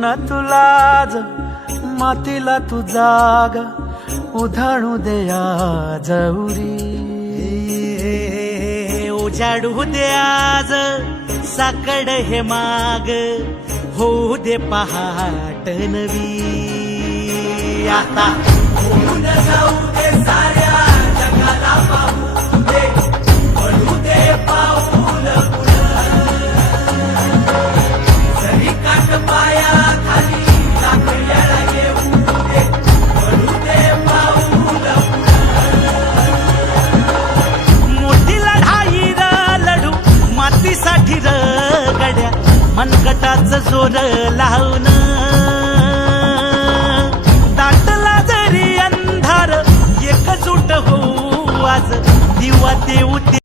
न तुलाज मातीला तू जाग उधाणू दे आज उरी. उजाडू दे आज साकड हे माग होऊ दे पहाट नवी. आता होऊन जाऊ दे साऱ्या जगाला पाहू दे पडू दे पाऊल जरी काट पाया खाली टाकल्याला येऊ दे पडू दे पाऊल. मोठी लढाई र लढू मातीसाठी र गड्या मनगटाच जोर लावून.